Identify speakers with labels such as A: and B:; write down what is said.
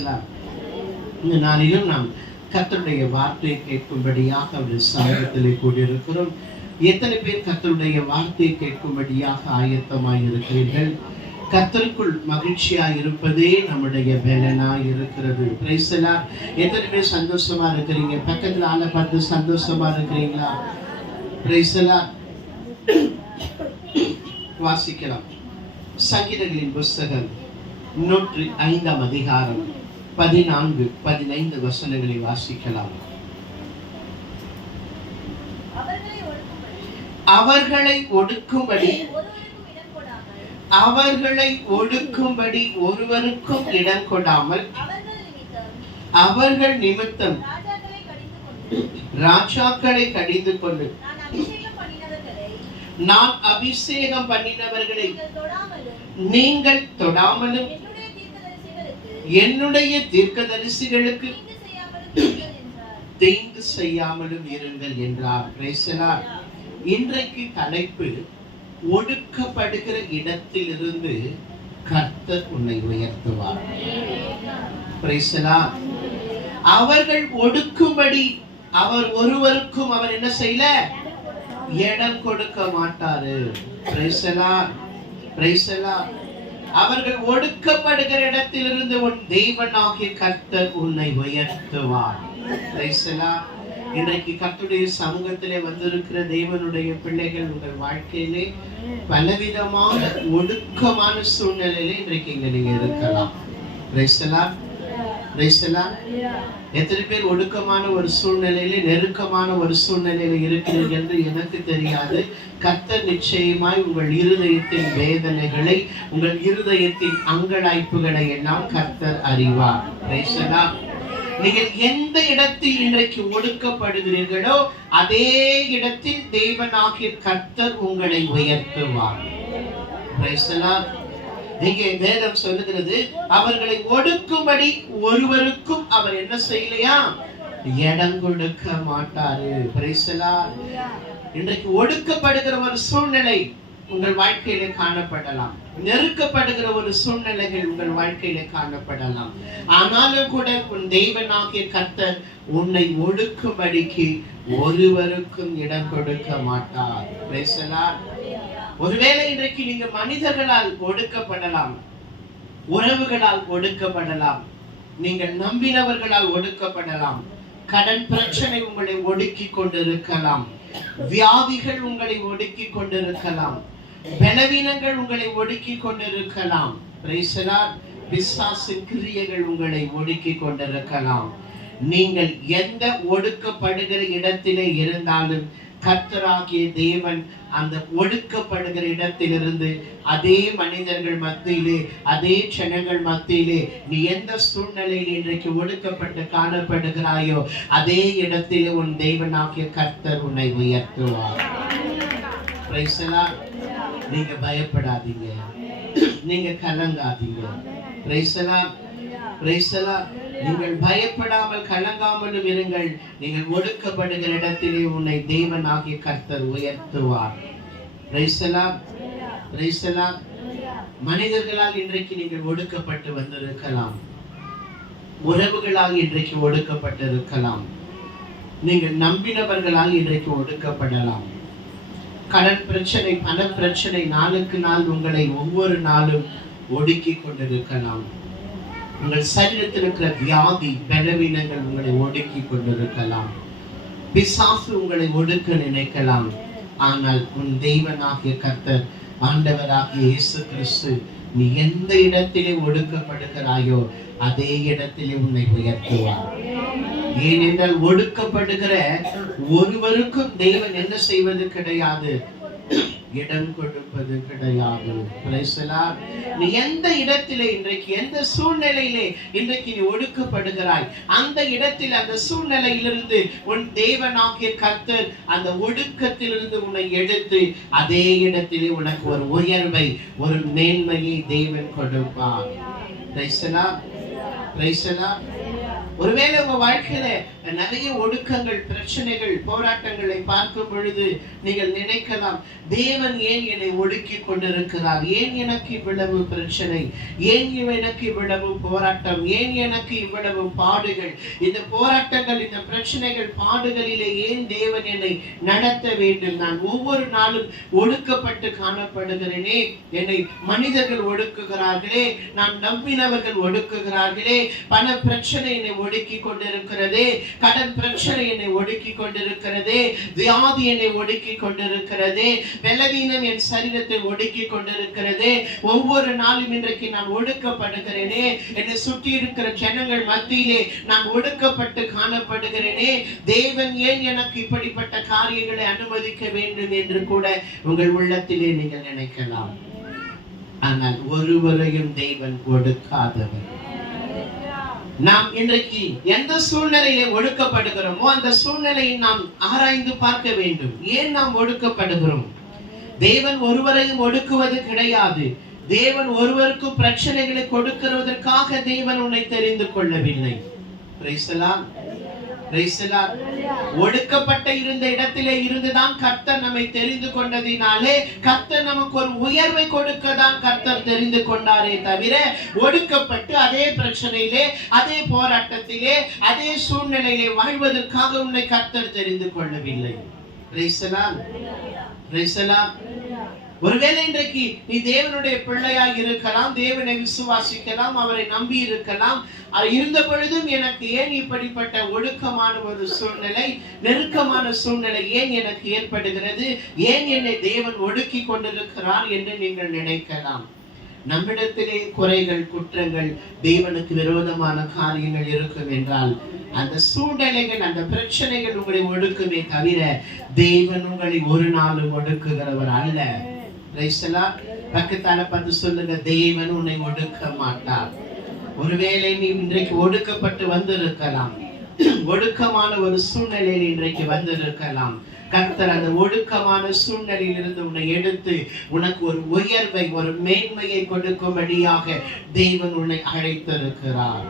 A: பேசலாம் இந்த நாளிலும் நாம் கத்தருடைய வார்த்தையை கேட்கும்படியாக அவருடைய சமூகத்திலே கூடியிருக்கிறோம். எத்தனை பேர் கத்தருடைய வார்த்தையை கேட்கும்படியாக ஆயத்தமாக இருக்கிறீர்கள் கத்தருக்குள் மகிழ்ச்சியாக இருப்பதே நம்முடைய பலனாக இருக்கிறது. பிரைசலா எத்தனை பேர் சந்தோஷமா இருக்கிறீங்க? பக்கத்தில் ஆளை பார்த்து சந்தோஷமா இருக்கிறீங்களா? பிரைசலா வாசிக்கலாம். சங்கீதங்களின் புஸ்தகம் நூற்றி ஐந்தாம் அதிகாரம். பதினான்கு பதினைந்து வசனங்களை வாசிக்கலாம்.
B: அவர்களை ஒடுக்கும்படி
A: அவர்களை ஒடுக்கும்படி
B: ஒருவருக்கும் இடம் கொடாமல்
A: அவர்கள்
B: நிமித்தம் ராஜாக்களை கடிந்து கொண்டு நான் அபிஷேகம் பண்ணினவர்களை நீங்கள் தொடாமலும்
A: நீங்கள் தொடாமலும்
B: நீங்கள் தொடாமலும்
A: என்னுடைய தீர்க்கதரிசிகளுக்கு இருங்கள் என்றார்.
B: தீங்கு செய்யாமலும் இருங்கள் என்றார். பிரேசலார் இன்றைக்கு தலைப்பு ஒடுக்கப்படுகிற இடத்திலிருந்து கர்த்தர் உன்னை உயர்த்துவார். பிரேசலார் அவர்கள் ஒடுக்கும்படி அவர் ஒருவருக்கும் அவர் என்ன செய்யல? இடம் கொடுக்க மாட்டாரு. பிரைசலார் பிரைசலார் அவர்கள் ஒடுக்கப்படுகிற இடத்திலிருந்து உன் தெய்வனாகிய கர்த்தர் உன்னை உயர்த்துவார். இன்றைக்கு கர்த்துடைய சமூகத்திலே வந்திருக்கிற தேவனுடைய பிள்ளைகள் உங்கள் வாழ்க்கையிலே பலவிதமான ஒடுக்கமான சூழ்நிலையிலே இன்றைக்கு இங்க நீங்க இருக்கலாம். பிரைசலார் எத்தனை பேர் ஒடுக்கமான ஒரு சூழ்நிலையில நெருக்கமான ஒரு சூழ்நிலையில இருக்கிறீர்கள் என்று எனக்கு தெரியாது. கர்த்தர் நிச்சயமாய் உங்கள் இருதயத்தின் வேதனைகளை உங்கள் இருதயத்தின் அங்கலாய்ப்புகளை எல்லாம் கர்த்தர் அறிவார். நீங்கள் எந்த இடத்தில் இன்றைக்கு ஒடுக்கப்படுகிறீர்களோ அதே இடத்தில் தேவனாகிய கர்த்தர் உங்களை உயர்த்துவார். இங்கே வேதம் சொல்லுகிறது அவர்களை ஒடுக்கும்படி ஒருவருக்கும் அவர் என்ன செய்யலையா? இடம் கொடுக்க மாட்டாரு. பிரைசலா இன்றைக்கு ஒடுக்கப்படுகிற ஒரு சூழ்நிலை உங்கள் வாழ்க்கையில காணப்படலாம். நெருக்கப்படுகிற ஒரு சூழ்நிலைகள் உங்கள் வாழ்க்கையில காணப்படலாம். ஆனாலும் கூட உன் தெய்வனாகிய கர்த்தர் உன்னை ஒடுக்கும்படிக்கு ஒருவருக்கும் இடம் கொடுக்க மாட்டார். பேசலாம் ஒருவேளை இன்றைக்கு நீங்க மனிதர்களால் ஒடுக்கப்படலாம் உறவுகளால் ஒடுக்கப்படலாம் நீங்கள் நம்பினவர்களால் ஒடுக்கப்படலாம் கடன் பிரச்சனை உங்களை ஒடுக்கி கொண்டிருக்கலாம் வியாதிகள் உங்களை ஒடுக்கி கொண்டிருக்கலாம் பலவீனங்கள் உங்களை ஒடுக்கி கொண்டிருக்கலாம் பிரைசலார் பிசாசின் கிரியைகள் உங்களை ஒடுக்கி கொண்டிருக்கலாம். நீங்கள் எந்த ஒடுக்கப்படுகிற இடத்திலே இருந்தாலும் கர்த்தராகிய தேவன் அந்த ஒடுக்கப்படுகிற இடத்திலிருந்து அதே மனிதர்கள் மத்தியிலே அதே ஜனங்கள் மத்தியிலே நீ எந்த சூழ்நிலையில் இன்றைக்கு ஒடுக்கப்பட்டு காணப்படுகிறாயோ அதே இடத்திலே உன் தேவனாகிய கர்த்தர் உன்னை உயர்த்துவார். நீங்க பயப்படாதீங்க. நீங்க கலங்காதீங்க. பிரைசலா பிரைசலா நீங்கள் பயப்படாமல் கலங்காமலும் இருங்கள். நீங்கள் ஒடுக்கப்படுகிற இடத்திலே உன்னை தேவனாகிய கர்த்தர் உயர்த்துவார். மனிதர்களால் இன்றைக்கு நீங்கள் ஒடுக்கப்பட்டு வந்திருக்கலாம். உறவுகளால் இன்றைக்கு ஒடுக்கப்பட்டிருக்கலாம். நீங்கள் நம்பினவர்களால் இன்றைக்கு ஒடுக்கப்படலாம். கடன் பிரச்சனை பண பிரச்சனை நாளுக்கு நாள் உங்களை ஒவ்வொரு நாளும் ஒடுக்கி கொண்டிருக்கலாம். உங்கள் சரீரத்தில் இருக்கிற வியாதி பலவீனங்கள் உங்களை ஒடுக்கி கொண்டிருக்கலாம். பிசாசு உங்களை ஒடுக்க நினைக்கலாம். ஆனால் உன் தெய்வனாகிய கர்த்தர் ஆண்டவராகிய இயேசு கிறிஸ்து நீ எந்த இடத்திலே ஒடுக்கப்படுகிறாயோ அதே இடத்திலே உன்னை உயர்த்துவார். ஏனென்றால் ஒடுக்கப்படுகிற ஒருவருக்கும் தெய்வன் என்ன செய்வது கிடையாது. இடம் கொடுப்பது கிடையாது. நீ எந்த இடத்திலே இன்றைக்கு எந்த சூழ்நிலையிலே இன்றைக்கு நீ ஒடுக்கப்படுகிறாய்? அந்த இடத்தில் அந்த சூழ்நிலையிலிருந்து உன் தேவனாகிய கர்த்தர் அந்த ஒடுக்கத்திலிருந்து உன்னை எடுத்து அதே இடத்திலே உனக்கு ஒரு உயர்வை ஒரு மேன்மையை தேவன் கொடுப்பார். பிரைசலா பிரைசலா ஒருவேளை உங்க வாழ்க்கையில நிறைய ஒடுக்கங்கள் பிரச்சனைகள் போராட்டங்களை பார்க்கும் பொழுது நீங்கள் நினைக்கலாம் தேவன் ஏன் என்னை ஒடுக்கி கொண்டிருக்கிறார்? ஏன் எனக்கு இவ்வளவு பிரச்சனை? ஏன் எனக்கு இவ்வளவு போராட்டம்? ஏன் எனக்கு இவ்வளவு பாடுகள்? இந்த போராட்டங்கள் இந்த பிரச்சனைகள் பாடுகளிலே ஏன் தேவன் என்னை நடத்த வேண்டும்? நான் ஒவ்வொரு நாளும் ஒடுக்கப்பட்டு காணப்படுகிறேனே. என்னை மனிதர்கள் ஒடுக்குகிறார்களே. நான் நம்பினவர்கள் ஒடுக்குகிறார்களே. பண பிரச்சனை என்னை ஒடுக்கி கொண்டிருக்கிறது கடன் பிரச்சனை என்னை ஒடுக்கி கொண்டிருக்கிறது வியாதி என்னை ஒடுக்கி கொண்டிருக்கிறது பலவீனம் என் சரீரத்தை ஒடுக்கி கொண்டிருக்கிறது ஒவ்வொரு நாளும் இன்றைக்கு நான் ஒடுக்கப்படுகிறேனே. என்னை சுற்றி இருக்கிற ஜனங்கள் மத்தியிலே நான் ஒடுக்கப்பட்டு காணப்படுகிறேனே. தேவன் ஏன் எனக்கு இப்படிப்பட்ட காரியங்களை அனுமதிக்க வேண்டும் என்று கூட உங்கள் உள்ளத்திலே நீங்கள் நினைக்கலாம். ஆனால் ஒருவரையும் தெய்வன் கொடுக்காதவர் நாம் இன்றைக்கு எந்த சூழ்நிலையிலே ஒடுக்கப்படுகிறோமோ அந்த சூழ்நிலையை நாம் ஆராய்ந்து பார்க்க வேண்டும். ஏன் நாம் ஒடுக்கப்படுகிறோம்? தேவன் ஒருவரையும் ஒடுக்குவது கிடையாது. தேவன் ஒருவருக்கும் பிரச்சனைகளை கொடுக்கிறதற்காக தேவன் உன்னை தெரிந்து கொள்ளவில்லை. ஒடுக்கப்பட்ட இருந்த இடத்திலே இருந்துதான் கர்த்தர் நம்மை தெரிந்து கொண்டதினாலே கர்த்தர் நமக்கு ஒரு உயர்வை கொடுக்க தான் கர்த்தர் தெரிந்து கொண்டாரே தவிர ஒடுக்கப்பட்டு அதே பிரச்சனையிலே அதே போராட்டத்திலே அதே சூழ்நிலையிலே வாழ்வதற்காக உன்னை கர்த்தர் தெரிந்து கொள்ளவில்லை. ஒருவேளை இன்றைக்கு நீ தேவனுடைய பிள்ளையாக இருக்கலாம் தேவனை விசுவாசிக்கலாம் அவரை நம்பி இருக்கலாம். இருந்த பொழுதும் எனக்கு ஏன் இப்படிப்பட்ட ஒடுக்கமான ஒரு சூழ்நிலை நெருக்கமான சூழ்நிலை ஏன் எனக்கு ஏற்படுகிறது? ஏன் என்னை தேவன் ஒடுக்கி கொண்டிருக்கிறார் என்று நீங்கள் நினைக்கலாம். நம்மிடத்திலே குறைகள் குற்றங்கள் தேவனுக்கு விரோதமான காரியங்கள் இருக்கும் என்றால் அந்த சூழ்நிலைகள் அந்த பிரச்சனைகள் உங்களை ஒடுக்குமே தவிர தேவன் உங்களை ஒரு நாளும் ஒடுக்குகிறவர் அல்ல. பக்கத்தால பார்த்து சொல்லுங்க தேவன் உன்னை ஒடுக்க மாட்டார். ஒருவேளை நீ இன்றைக்கு ஒடுக்கப்பட்டு வந்திருக்கலாம். ஒடுக்கமான ஒரு சூழ்நிலையில் இன்றைக்கு வந்திருக்கலாம். கர்த்தர் அந்த ஒடுக்கமான சூழ்நிலையிலிருந்து உன்னை எடுத்து உனக்கு ஒரு உயர்வை ஒரு மேன்மையை கொடுக்கும்படியாக தெய்வன் உன்னை அழைத்திருக்கிறார்.